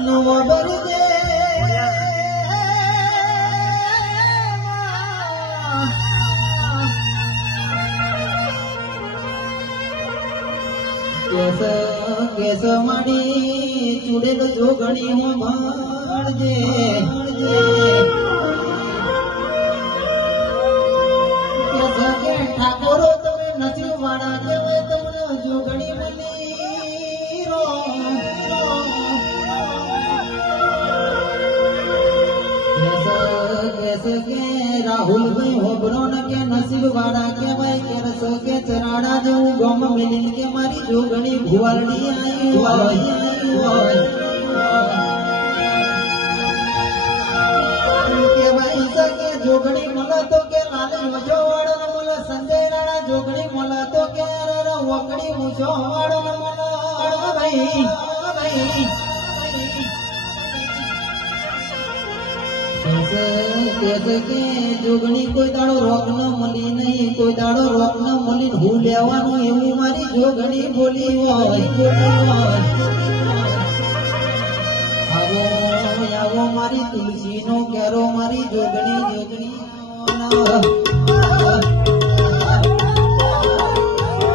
નો બરદે case માડી ચૂડેલ જોગણી હું મારજે ઠાકોરો તમે નથી વાળા કહેવાય તમને જોગણી મળી કે રાહુલભાઈ હોબરો ને કે નસીબ વાળા કહેવાય કે રસો કે ચરાડા જેવું ગોમ મિલી કે મારી જોગણી ભુવારડી આવી કહેવાય કે જોગણી મળે તો કે લાલ મજો વાળો મળે સંજય રાણા જોગણી મળે તો કે વકડી મૂછો વાળો મળે ભાઈ કે જોગણી કોઈ દાડો રોક ન મળી નહીં કોઈ દાડો રોક ન મળી હું લેવાનું એવું મારી જોગણી બોલી હોય આવો મારી તુલસી નો કેરો મારી જોગણી